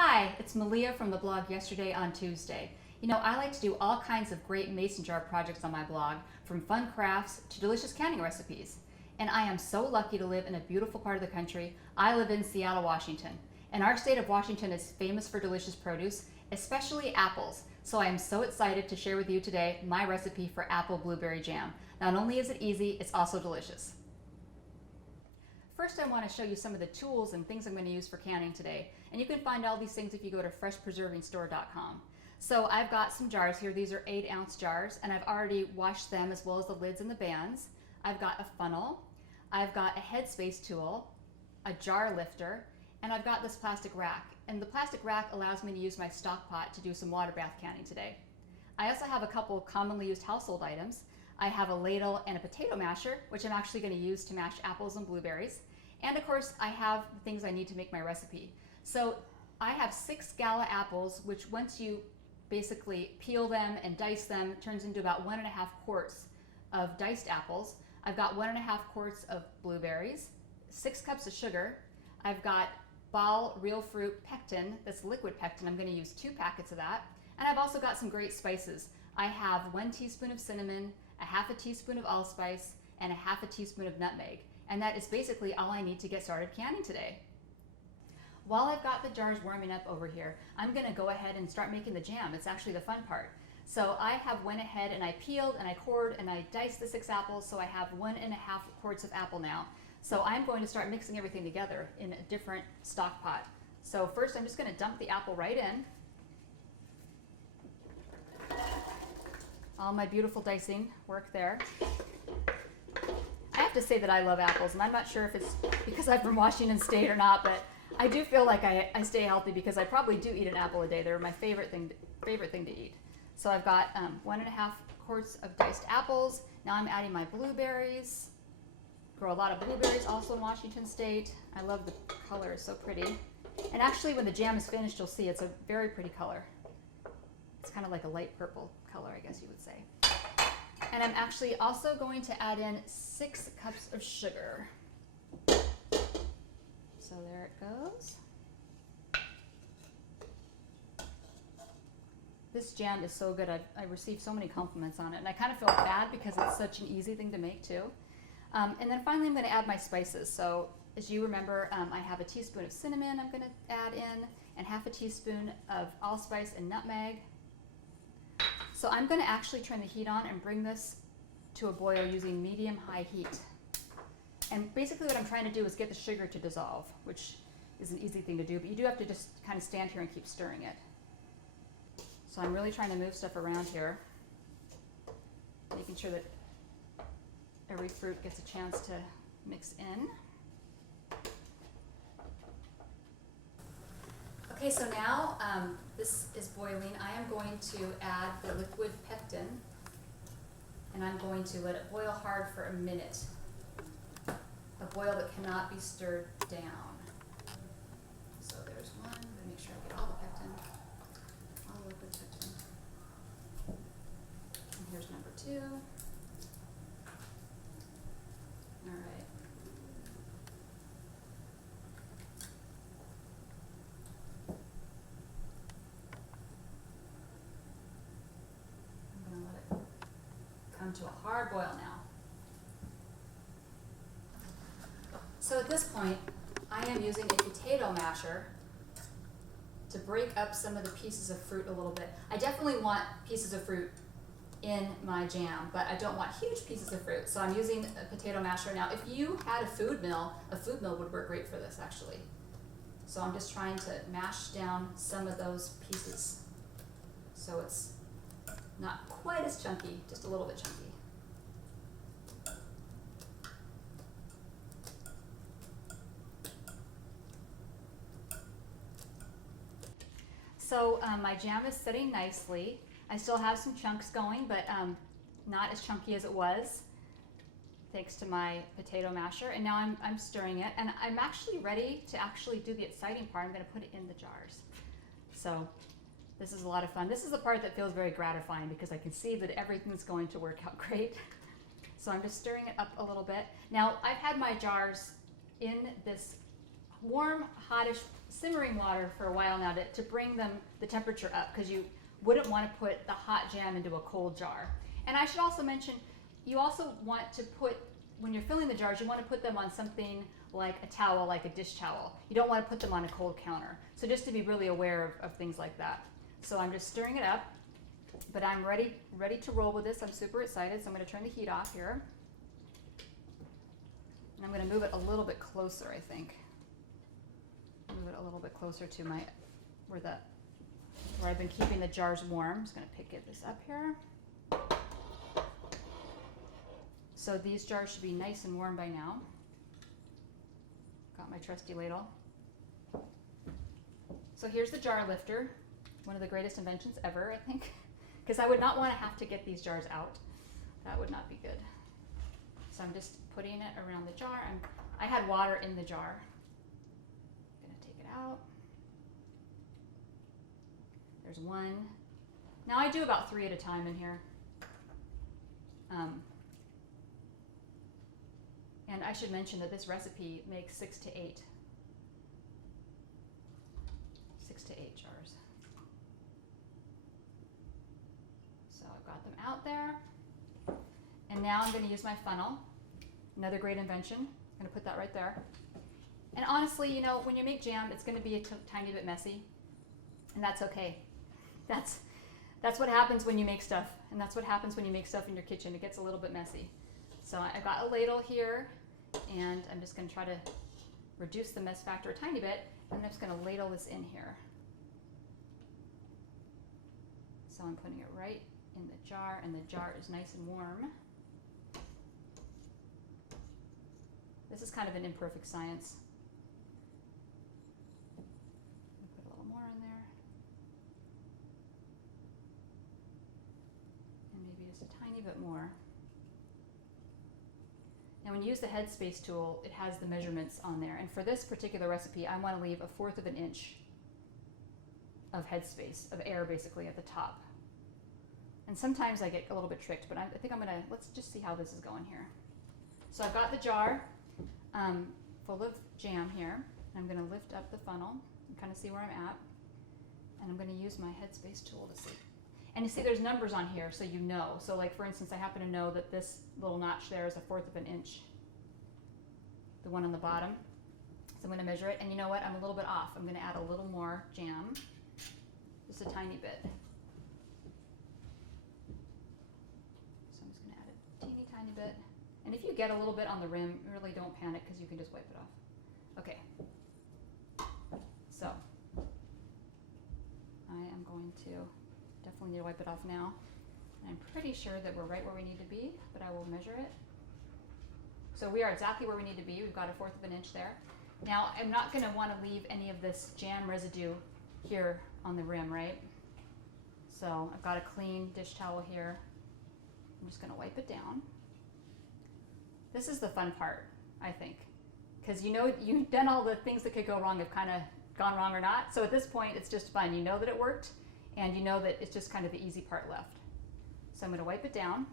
Hi, it's Marlia from the blog Yesterday on Tuesday. You know, I like to do all kinds of great mason jar projects on my blog, from fun crafts to delicious canning recipes. And I am so lucky to live in a beautiful part of the country. I live in Seattle, Washington. And our state of Washington is famous for delicious produce, especially apples. So I am so excited to share with you today my recipe for apple blueberry jam. Not only is it easy, it's also delicious. First, I want to show you some of the tools and things I'm going to use for canning today. And you can find all these things if you go to freshpreservingstore.com. So I've got some jars here. These are 8-ounce jars, and I've already washed them as well as the lids and the bands. I've got a funnel. I've got a headspace tool, a jar lifter, and I've got this plastic rack. And the plastic rack allows me to use my stock pot to do some water bath canning today. I also have a couple commonly used household items. I have a ladle and a potato masher, which I'm actually going to use to mash apples and blueberries. And of course, I have the things I need to make my recipe. So I have 6 gala apples, which once you basically peel them and dice them, turns into about 1.5 quarts of diced apples. I've got 1.5 quarts of blueberries, 6 cups of sugar. I've got Ball Real Fruit pectin, that's liquid pectin. I'm going to use 2 packets of that. And I've also got some great spices. I have 1 teaspoon of cinnamon, a 1/2 teaspoon of allspice, and a 1/2 teaspoon of nutmeg. And that is basically all I need to get started canning today. While I've got the jars warming up over here, I'm going to go ahead and start making the jam. It's actually the fun part. So I have went ahead and I peeled and I cored and I diced the 6 apples, so I have 1.5 quarts of apple now. So I'm going to start mixing everything together in a different stock pot. So first I'm just going to dump the apple right in. All my beautiful dicing work there. I have to say that I love apples, and I'm not sure if it's because I'm from Washington State or not, but I do feel like I stay healthy because I probably do eat an apple a day. They're my favorite thing to eat. So I've got 1.5 quarts of diced apples. Now I'm adding my blueberries. Grow a lot of blueberries also in Washington State. I love the color, it's so pretty. And actually when the jam is finished, you'll see it's a very pretty color. It's kind of like a light purple color, I guess you would say. And I'm actually also going to add in 6 cups of sugar. So there it goes. This jam is so good. I received so many compliments on it, and I kind of feel bad because it's such an easy thing to make too. And then finally I'm going to add my spices. So as you remember, I have a teaspoon of cinnamon I'm going to add in, and 1/2 teaspoon of allspice and nutmeg. So I'm going to actually turn the heat on and bring this to a boil using medium-high heat. And basically what I'm trying to do is get the sugar to dissolve, which is an easy thing to do, but you do have to just kind of stand here and keep stirring it. So I'm really trying to move stuff around here, making sure that every fruit gets a chance to mix in. Okay, so now this is boiling. I am going to add the liquid pectin, and I'm going to let it boil hard for a minute. A boil that cannot be stirred down. So there's one. I'm going to make sure I get all the pectin, all the liquid pectin. And here's number 2. All right. I'm going to let it come to a hard boil now. So at this point, I am using a potato masher to break up some of the pieces of fruit a little bit. I definitely want pieces of fruit in my jam, but I don't want huge pieces of fruit. So I'm using a potato masher. Now, if you had a food mill would work great for this actually. So I'm just trying to mash down some of those pieces so it's not quite as chunky, just a little bit chunky. So my jam is sitting nicely. I still have some chunks going, but not as chunky as it was, thanks to my potato masher. And now I'm stirring it, and I'm actually ready to actually do the exciting part. I'm going to put it in the jars. So this is a lot of fun. This is the part that feels very gratifying because I can see that everything's going to work out great. So I'm just stirring it up a little bit. Now I've had my jars in this warm, hottish, simmering water for a while now to bring the temperature up, because you wouldn't want to put the hot jam into a cold jar. And I should also mention, you also want to put, when you're filling the jars, you want to put them on something like a towel, like a dish towel. You don't want to put them on a cold counter. So just to be really aware of things like that. So I'm just stirring it up, but I'm ready to roll with this. I'm super excited, so I'm going to turn the heat off here. And I'm going to move it a little bit closer, I think. Move it a little bit closer to where I've been keeping the jars warm. I'm just going to pick this up here. So these jars should be nice and warm by now. Got my trusty ladle. So here's the jar lifter, one of the greatest inventions ever, I think, because I would not want to have to get these jars out. That would not be good. So I'm just putting it around the jar. I had water in the jar. I'm going to take it out. There's one. Now I do about 3 at a time in here. And I should mention that this recipe makes 6 to 8. 6 to 8 jars. So I've got them out there. And now I'm going to use my funnel. Another great invention. I'm going to put that right there. And honestly, you know, when you make jam, it's going to be a tiny bit messy. And that's okay. That's what happens when you make stuff. And that's what happens when you make stuff in your kitchen. It gets a little bit messy. So I've got a ladle here, and I'm just going to try to reduce the mess factor a tiny bit, and I'm just going to ladle this in here. So I'm putting it right in the jar, and the jar is nice and warm. This is kind of an imperfect science. Put a little more in there. And maybe just a tiny bit more. Now when you use the headspace tool, it has the measurements on there. And for this particular recipe, I want to leave 1/4 of an inch of headspace, of air basically at the top. And sometimes I get a little bit tricked, but I think I'm going to, let's just see how this is going here. So I've got the jar full of jam here. I'm going to lift up the funnel and kind of see where I'm at. And I'm going to use my headspace tool to see. And you see there's numbers on here, so you know. So like for instance, I happen to know that this little notch there is 1/4 of an inch. The one on the bottom. So I'm going to measure it, and you know what? I'm a little bit off. I'm going to add a little more jam. Just a tiny bit. So I'm just going to add a teeny tiny bit. And if you get a little bit on the rim, really don't panic, because you can just wipe it off. Okay. So I am going to definitely need to wipe it off now. I'm pretty sure that we're right where we need to be, but I will measure it. So we are exactly where we need to be. We've got 1/4 of an inch there. Now I'm not going to want to leave any of this jam residue here on the rim, right? So I've got a clean dish towel here. I'm just going to wipe it down. This is the fun part, I think, because you know you've done all the things that could go wrong have kind of gone wrong or not. So at this point, it's just fun. You know that it worked, and you know that it's just kind of the easy part left. So I'm going to wipe it down,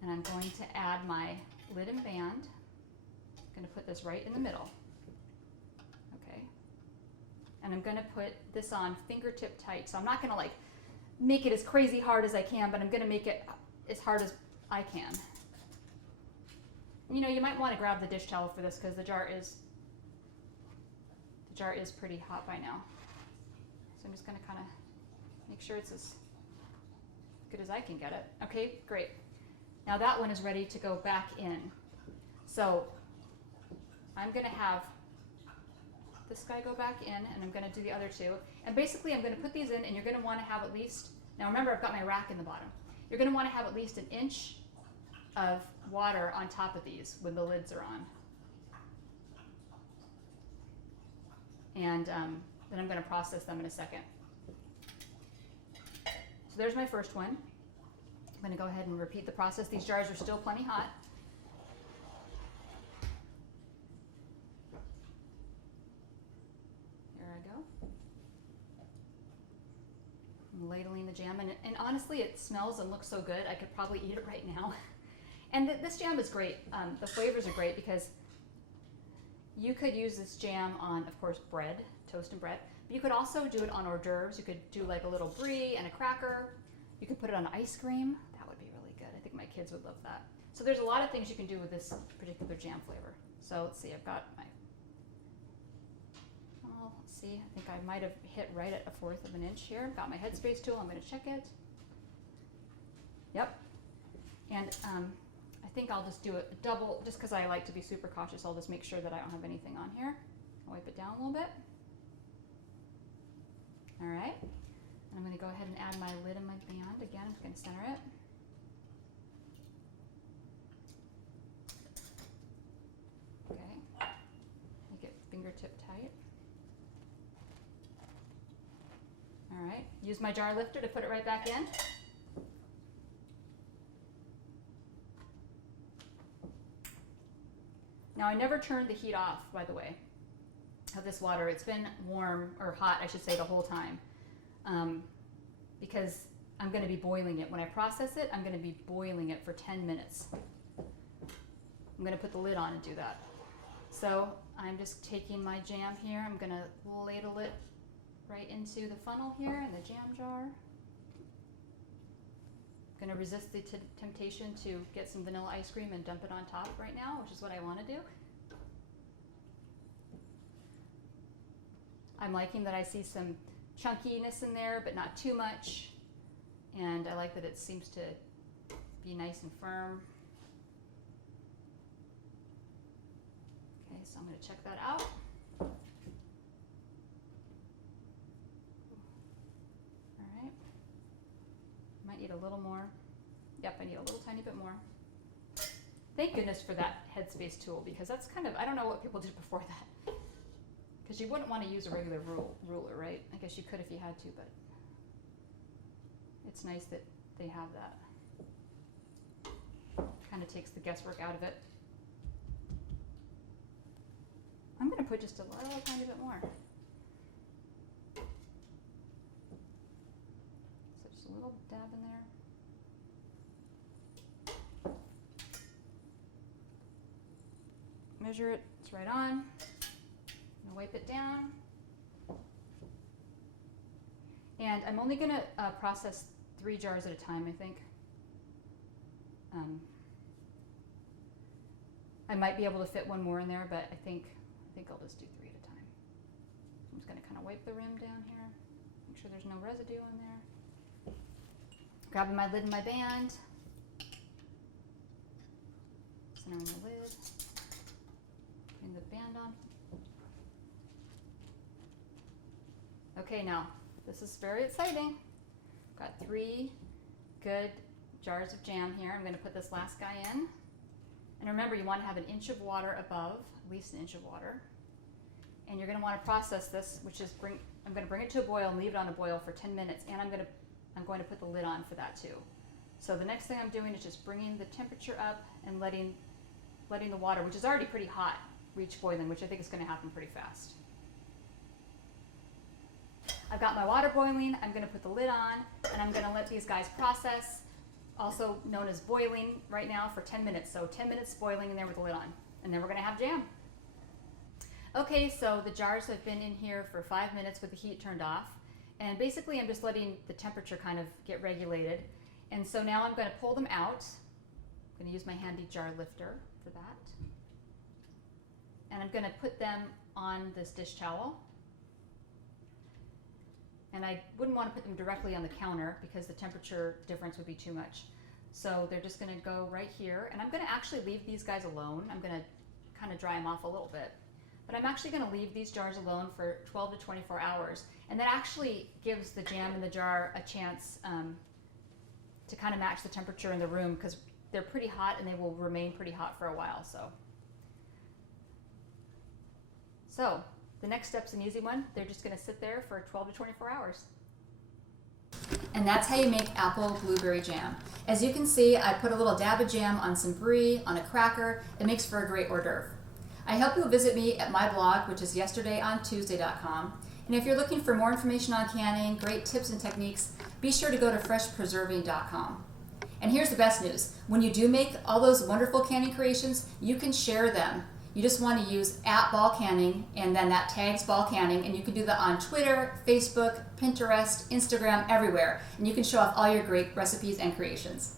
and I'm going to add my lid and band. I'm going to put this right in the middle. Okay. And I'm going to put this on fingertip tight. So I'm not going to like make it as crazy hard as I can, but I'm going to make it as hard as I can. You know, you might want to grab the dish towel for this, because the jar is pretty hot by now. So I'm just going to kind of make sure it's as good as I can get it. Okay, great. Now that one is ready to go back in. So I'm going to have this guy go back in, and I'm going to do the other two. And basically I'm going to put these in, and you're going to want to have at least, now remember I've got my rack in the bottom. You're going to want to have at least 1 inch of water on top of these when the lids are on. And then I'm going to process them in a second. So there's my first one. I'm going to go ahead and repeat the process. These jars are still plenty hot. Here I go. I'm ladling the jam, and honestly it smells and looks so good I could probably eat it right now. And this jam is great. The flavors are great because You could use this jam on, of course, bread, toast and bread. But you could also do it on hors d'oeuvres. You could do like a little brie and a cracker. You could put it on ice cream. That would be really good. I think my kids would love that. So there's a lot of things you can do with this particular jam flavor. So let's see, I've got my, well, let's see, I think I might have hit right at 1/4 of an inch here. Got my headspace tool, I'm gonna check it. Yep. And I think I'll just do a double, just because I like to be super cautious. I'll just make sure that I don't have anything on here. I'll wipe it down a little bit. All right. And I'm going to go ahead and add my lid and my band. Again, I'm going to center it. Okay. Make it fingertip tight. All right. Use my jar lifter to put it right back in. Now, I never turned the heat off, by the way, of this water. It's been warm, or hot, I should say, the whole time, because I'm going to be boiling it. When I process it, I'm going to be boiling it for 10 minutes. I'm going to put the lid on and do that. So I'm just taking my jam here. I'm going to ladle it right into the funnel here in the jam jar. I'm going to resist the temptation to get some vanilla ice cream and dump it on top right now, which is what I want to do. I'm liking that I see some chunkiness in there, but not too much. And I like that it seems to be nice and firm. Okay, so I'm going to check that out. Might need a little more. Yep, I need a little tiny bit more. Thank goodness for that headspace tool, because that's kind of, I don't know what people did before that. Because you wouldn't want to use a regular ruler, right? I guess you could if you had to, but it's nice that they have that. Kind of takes the guesswork out of it. I'm going to put just a little tiny bit more. A little dab in there. Measure it, it's right on. I'm gonna wipe it down. And I'm only gonna process 3 jars at a time, I think. I might be able to fit one more in there, but I think I'll just do 3 at a time. I'm just gonna kind of wipe the rim down here, make sure there's no residue in there. Grabbing my lid and my band, centering the lid, putting the band on. Okay, now this is very exciting. Got 3 good jars of jam here. I'm going to put this last guy in. And remember, you want to have 1 inch of water above, at least 1 inch of water. And you're going to want to process this, which is I'm going to bring it to a boil and leave it on a boil for 10 minutes. And I'm going to put the lid on for that too. So the next thing I'm doing is just bringing the temperature up and letting the water, which is already pretty hot, reach boiling, which I think is going to happen pretty fast. I've got my water boiling. I'm going to put the lid on, and I'm going to let these guys process, also known as boiling right now, for 10 minutes. So 10 minutes boiling in there with the lid on, and then we're going to have jam. Okay, so the jars have been in here for 5 minutes with the heat turned off. And basically, I'm just letting the temperature kind of get regulated. And so now I'm going to pull them out. I'm going to use my handy jar lifter for that. And I'm going to put them on this dish towel. And I wouldn't want to put them directly on the counter because the temperature difference would be too much. So they're just going to go right here. And I'm going to actually leave these guys alone. I'm going to kind of dry them off a little bit. But I'm actually going to leave these jars alone for 12 to 24 hours. And that actually gives the jam in the jar a chance to kind of match the temperature in the room, because they're pretty hot and they will remain pretty hot for a while. So the next step's an easy one. They're just going to sit there for 12 to 24 hours. And that's how you make apple blueberry jam. As you can see, I put a little dab of jam on some brie, on a cracker. It makes for a great hors d'oeuvre. I hope you'll visit me at my blog, which is yesterdayontuesday.com. And if you're looking for more information on canning, great tips and techniques, be sure to go to freshpreserving.com. And here's the best news. When you do make all those wonderful canning creations, you can share them. You just want to use @ball canning, and then that tags ball canning, and you can do that on Twitter, Facebook, Pinterest, Instagram, everywhere. And you can show off all your great recipes and creations.